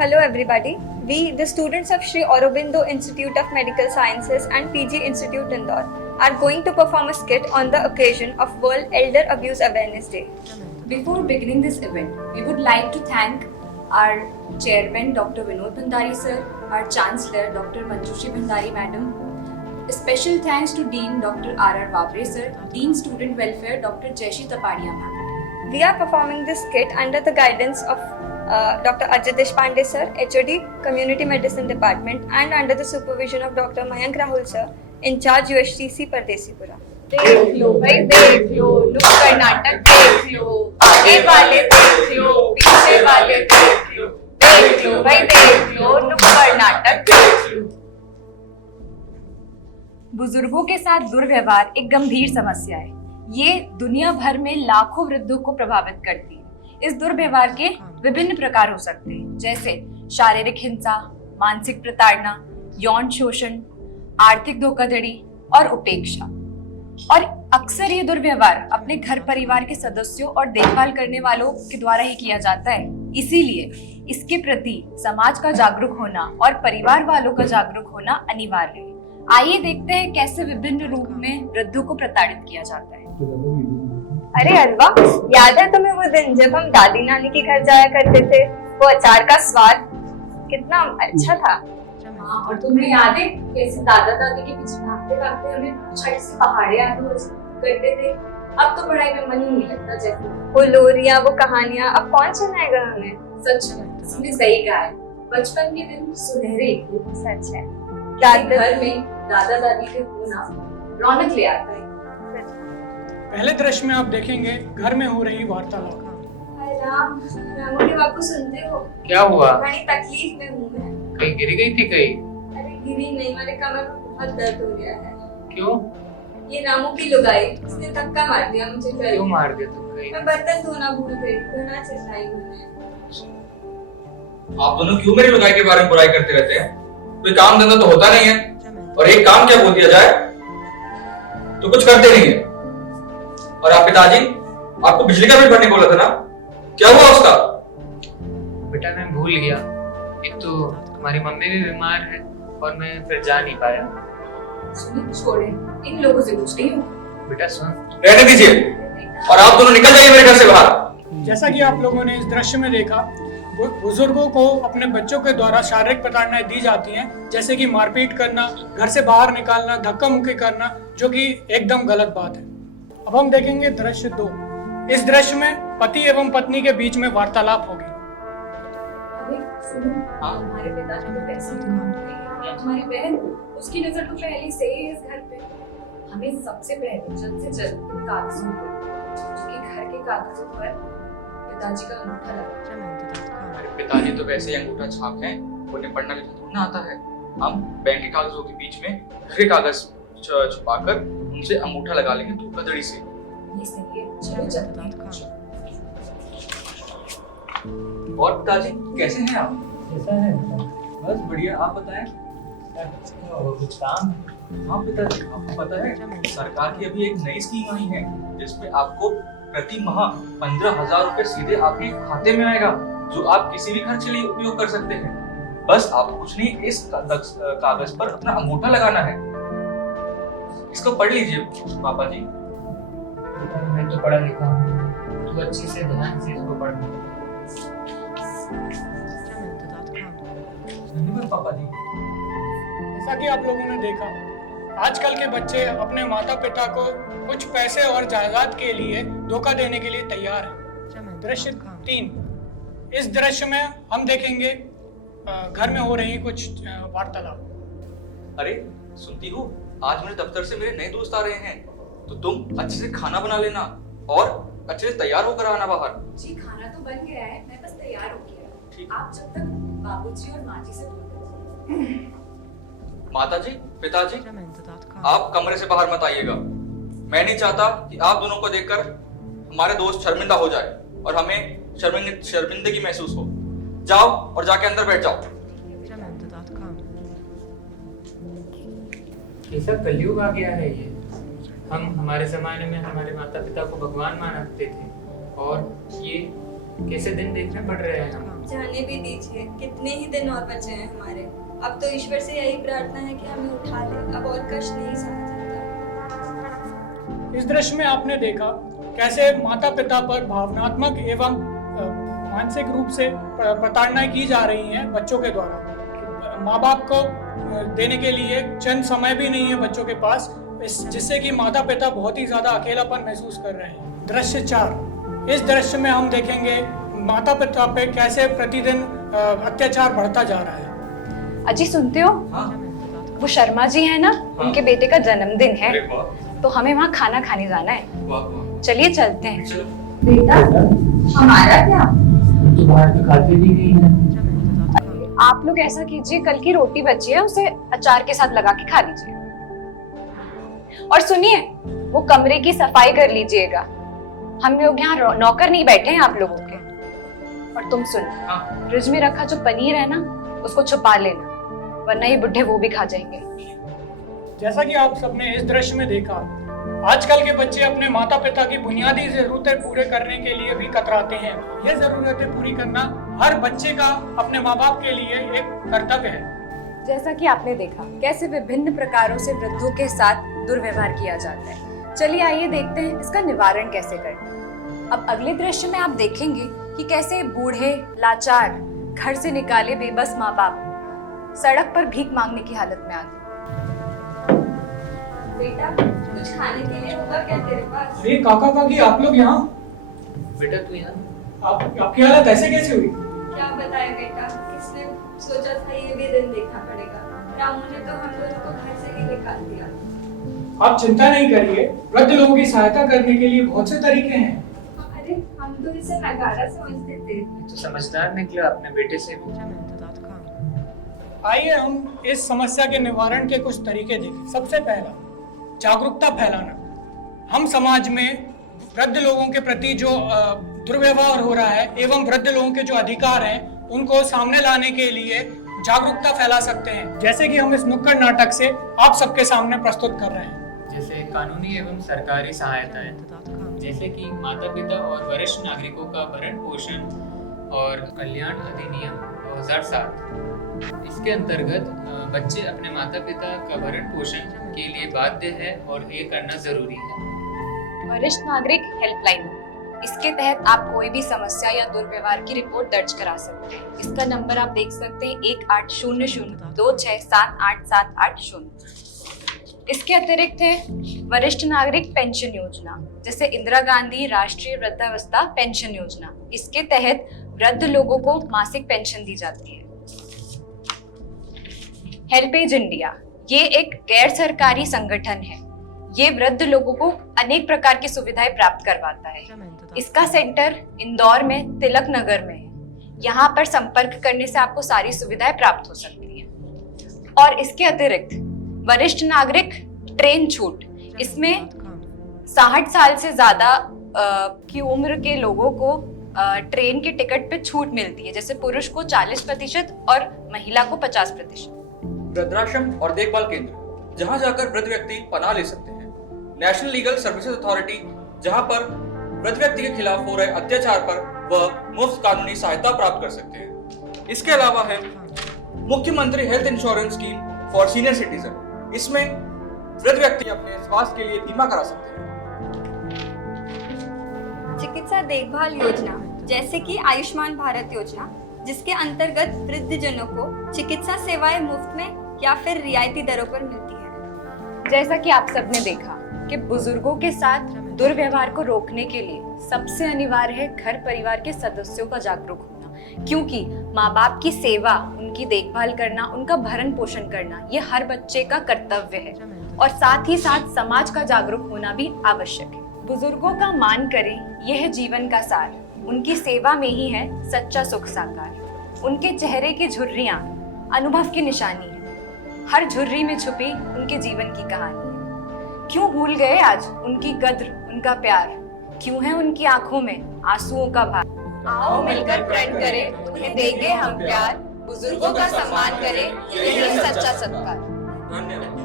Hello everybody. We, the students of Sri Aurobindo Institute of Medical Sciences and PG Institute Indore, are going to perform a skit on the occasion of World Elder Abuse Awareness Day. Before beginning this event, we would like to thank our chairman Dr. Vinod Bhandari sir, our chancellor Dr. Manjushri Bhandari madam. A special thanks to Dean Dr. R.R. Vavre sir, Dean Student Welfare Dr. Jaishi Tapadia ma'am. We are performing this skit under the guidance of Dr. Ajay Deshpande sir, HOD Community Medicine Department, and under the supervision of Dr. Mayank Rahul sir, in charge UHTC Pardesipura. देख लो भाई देख लो, नुक्कड़ नाटक देख लो, आगे वाले देख लो, पीछे वाले देख लो भाई देख लो, नुक्कड़ नाटक देख लो। बुजुर्गों के साथ दुर्व्यवहार एक गंभीर समस्या है। ये दुनिया भर में लाखों वृद्धों को प्रभावित करती है। इस दुर्व्यवहार के विभिन्न प्रकार हो सकते हैं, जैसे शारीरिक हिंसा, मानसिक प्रताड़ना, यौन शोषण, आर्थिक धोखाधड़ी और उपेक्षा। और अक्सर ये दुर्व्यवहार अपने घर परिवार के सदस्यों और देखभाल करने वालों के द्वारा ही किया जाता है। इसीलिए इसके प्रति समाज का जागरूक होना और परिवार वालों का जागरूक होना अनिवार्य है। आइए देखते हैं कैसे विभिन्न रूप में वृद्धों को प्रताड़ित किया जाता है। अरे अरवा, याद है तुम्हें वो दिन जब हम दादी नानी के घर जाया करते थे? वो अचार का स्वाद कितना अच्छा था। हाँ, और तुम्हें याद है कैसे दादा दादी के पीछे भागते भागते हमें छठ से पहाड़े आगे करते थे। अब तो पढ़ाई में मन ही नहीं लगता। जैसे वो लोरियां, वो कहानियां अब कौन सुनाएगा हमें? सच में तुमने सही कहा है। बचपन के दिन सुनहरे थे। सच है। घर में दादा दादी के होना रौनक ले आता है। पहले दृश्य में आप देखेंगे घर में हो रही वार्तालाप। राम, रामू के बापू सुनते हो? क्या हुआ? बड़ी तकलीफ में हूँ मैं। कहीं गिर गई थी कहीं? अरे गिरी नहीं, मेरे कमर में बहुत दर्द हो गया है। क्यों? ये रामू की लुगाई, उसने धक्का मार दिया मुझे। क्यों मार दिया तुमको? मैं बर्तन धोना भूल गई, धोना चिल्लाई मैंने। आप दोनों क्यों मेरी लुगाई के बारे में बुराई करते रहते हैं? कोई काम धंधा तो होता नहीं है, और एक काम क्या बोल दिया जाए तो कुछ करते नहीं है। और आप पिताजी, आपको बिजली का बिल भरने बोला था ना, क्या हुआ उसका? बेटा मैं भूल गया। एक तो हमारी मम्मी भी बीमार है और मैं फिर जा नहीं पाया। छोड़े, इन लोगों से कुछ नहीं होगा। बेटा सुन, रहने दीजिए और आप दोनों निकल जाइए मेरे घर से बाहर। जैसा कि आप लोगों ने इस दृश्य में देखा, बुजुर्गों को अपने बच्चों के द्वारा शारीरिक प्रताड़नाएं दी जाती हैं, जैसे कि मारपीट करना, घर से बाहर निकालना, धक्का मुक्की करना, जो कि एकदम गलत बात है। अब हम देखेंगे दृश्य 2। इस दृश्य में पति एवं पत्नी के बीच में वार्तालाप होगी। सुनो, हमारे पिताजी को पैसे की मांग रही है। हमारी बहन, उसकी नजर तो पहले से ही इस घर पे। हमें सबसे पहले जल्द से जल्द इन कागजों पर, जो कि घर के कागजों पर पिताजी का अंगूठा लगा। मेरे पिताजी तो वैसे ही अंगूठा छाप हैं, उन्हें पढ़ना लिखना थोड़ा ना आता है। हम बैंक के कागजों के बीच में घर के कागज छुपाकर उनसे अंगूठा लगा लेंगे धोखाधड़ी से। ये सही है, चलो चलते हैं। और पिताजी कैसे हैं आप? कैसा है? बस बढ़िया, आप बताएं। कुछ काम? हाँ पिताजी, आपको पता है सरकार की अभी एक नई स्कीम आई है जिसमें आपको प्रति माह 15,000 रुपए सीधे आपके खाते में आएगा, जो आप किसी भी खर्च के लिए उपयोग कर सकते हैं। बस आपको कुछ नहीं, इस कागज पर अपना अंगूठा लगाना है। इसको पढ़ लीजिए पापा जी। मैं तो पढ़ा लिखा हूँ, तू अच्छे से ध्यान से इसको पढ़ना। धन्यवाद पापा जी। जैसा कि आप लोगों ने देखा, आजकल के बच्चे अपने माता पिता को कुछ पैसे और जायदाद के लिए धोखा देने के लिए तैयार हैं। दृश्य 3। इस दृश्य में हम देखेंगे घर में हो रही कुछ वार्तालाप। अरे सुनती हो, आज मेरे दफ्तर से मेरे नए दोस्त आ रहे हैं, तो तुम अच्छे से खाना बना लेना और अच्छे से तैयार होकर आना बाहर। जी खाना तो बन गया है, मैं बस तैयार हो गया। ठीक। आप जब तक बाबूजी और माँ जी से बोल माताजी, पिताजी, आप कमरे से बाहर मत आइएगा। मैं नहीं चाहता कि आप दोनों को देखकर हमारे दोस्त शर्मिंदा हो जाए और हमें शर्मिंदगी महसूस हो। जाओ और जाके अंदर बैठ जाओ। ऐसा कलयुग आ गया है ये। हम हमारे जमाने में हमारे माता पिता को भगवान मानते थे, और ये कैसे दिन देखने पड़ रहे हैं हम। जाने भी दीजिए, कितने ही दिन और बचे हैं हमारे। अब तो ईश्वर से यही प्रार्थना है कि हमें उठा ले, अब और कष्ट नहीं सहा जाता। इस दृश्य में आपने देखा कैसे माता पिता पर भावनात्मक एवं मानसिक रूप से प्रताड़नाएं की जा रही हैं बच्चों के द्वारा। माँ बाप को देने के लिए चंद समय भी नहीं है बच्चों के पास, जिससे कि माता पिता बहुत ही ज्यादा अकेलापन महसूस कर रहे हैं। दृश्य 4, इस दृश्य में हम देखेंगे माता पिता पे कैसे प्रतिदिन अत्याचार बढ़ता जा रहा है। अजी सुनते हो, हाँ। वो शर्मा जी है ना, उनके बेटे का जन्मदिन है, अरे वाह, तो हमें वहाँ खाना खाने जाना है। वाह, वाह। चलिए चलते हैं। चलो। बेटा हमारा क्या, तो बाहर तो खाते भी नहीं है। आप लोग ऐसा कीजिए, कल की रोटी बची है उसे अचार के साथ लगा के खा लीजिए। और सुनिए, वो कमरे की सफाई कर लीजिएगा। हम लोग यहाँ नौकर नहीं बैठे हैं आप लोगों के। और तुम सुन, हाँ। फ्रिज में रखा जो पनीर है ना, उसको छुपा लेना, वरना ये बुढ़े वो भी खा जाएंगे। जैसा कि आप सबने इस दृश्य में देखा, आजकल के बच्चे अपने माता पिता की बुनियादी जरूरतें पूरे करने के लिए भी कतराते हैं। ये जरूरतें पूरी करना हर बच्चे का अपने माँ बाप के लिए एक कर्तव्य है। जैसा कि आपने देखा कैसे विभिन्न प्रकारों से वृद्धों के साथ दुर्व्यवहार किया जाता है। चलिए आइए देखते हैं इसका निवारण कैसे करना। अब अगले दृश्य में आप देखेंगे कि कैसे बूढ़े लाचार घर से निकाले बेबस माँ बाप सड़क पर भीख मांगने की हालत में आ गए। बेटा कुछ खाने के लिए होगा क्या तेरे पास? अरे काका काकी, आप लोग यहाँ? बेटा तू यहाँ, आपकी हालत ऐसे कैसे हुई? क्या बताए बेटा, किसने सोचा था ये भी दिन देखना पड़ेगा। रामू ने तो हम दोनों को घर से ही निकाल दिया। आप चिंता नहीं करिए, वृद्ध लोगों की सहायता करने के लिए बहुत से तरीके हैं। अरे हम तो इसे नगारा समझते थे। तो समझदार निकला अपने बेटे से भी। आइए हम इस समस्या के निवारण के कुछ तरीके देखें। सबसे पहला, जागरूकता फैलाना। हम समाज में वृद्ध लोगों के प्रति जो दुर्व्यवहार हो रहा है एवं वृद्ध लोगों के जो अधिकार हैं उनको सामने लाने के लिए जागरूकता फैला सकते हैं, जैसे कि हम इस नुक्कड़ नाटक से आप सबके सामने प्रस्तुत कर रहे हैं। जैसे कानूनी एवं सरकारी सहायताएं, जैसे कि माता पिता और वरिष्ठ नागरिकों का भरण पोषण और कल्याण अधिनियम 2007। इसके अंतर्गत बच्चे अपने माता पिता का भरण पोषण के लिए बाध्य है और ये करना जरूरी है। वरिष्ठ नागरिक हेल्पलाइन, इसके तहत आप कोई भी समस्या या दुर्व्यवहार की रिपोर्ट दर्ज करा सकते हैं। इसका नंबर आप देख सकते हैं 180026787880। इसके अतिरिक्त है वरिष्ठ नागरिक पेंशन योजना, जैसे इंदिरा गांधी राष्ट्रीय वृद्धावस्था पेंशन योजना। इसके तहत वृद्ध लोगों को मासिक पेंशन दी जाती है। हेल्पेज इंडिया, ये एक गैर सरकारी संगठन है। ये वृद्ध लोगों को अनेक प्रकार की सुविधाएं प्राप्त करवाता है। इसका सेंटर इंदौर में तिलक नगर में है। यहाँ पर संपर्क करने से आपको सारी सुविधाएं प्राप्त हो सकती हैं। और इसके अतिरिक्त वरिष्ठ नागरिक ट्रेन छूट, इसमें 60 साल से ज्यादा की उम्र के लोगों को ट्रेन के टिकट पे छूट मिलती है, जैसे पुरुष को 40% और महिला को 50%। वृद्धाश्रम और देखभाल केंद्र, जहां जाकर वृद्ध व्यक्ति पनाह ले सकते हैं। नेशनल लीगल सर्विसेज अथॉरिटी, जहां पर वृद्ध व्यक्ति के खिलाफ हो रहे अत्याचार पर वह मुफ्त कानूनी सहायता प्राप्त कर सकते हैं। इसके अलावा है मुख्यमंत्री health insurance scheme for senior citizen. इसमें वृद्ध व्यक्ति अपने स्वास्थ्य के लिए बीमा करा सकते हैं। चिकित्सा देखभाल योजना, जैसे कि आयुष्मान भारत योजना, जिसके अंतर्गत वृद्धजनों को चिकित्सा सेवाएं मुफ्त में या फिर रियायती दरों पर मिलती है। जैसा कि आप सबने देखा कि बुजुर्गों के साथ दुर्व्यवहार को रोकने के लिए सबसे अनिवार्य है घर परिवार के सदस्यों का जागरूक होना, क्योंकि माँ बाप की सेवा, उनकी देखभाल करना, उनका भरण पोषण करना, ये हर बच्चे का कर्तव्य है। और साथ ही साथ समाज का जागरूक होना भी आवश्यक है। बुजुर्गों का मान करें, यह जीवन का सार, उनकी सेवा में ही है सच्चा सुख साकार। उनके चेहरे की झुर्रियां अनुभव की निशानी है। हर झुर्री में छुपी उनके जीवन की कहानी है। क्यों भूल गए आज उनकी कद्र, उनका प्यार? क्यों है उनकी आंखों में आंसुओं का भार? आओ मिलकर प्रण करें, उन्हें देंगे हम प्यार। बुजुर्गों का सम्मान करें, यही सच्चा सत्कार। धन्यवाद।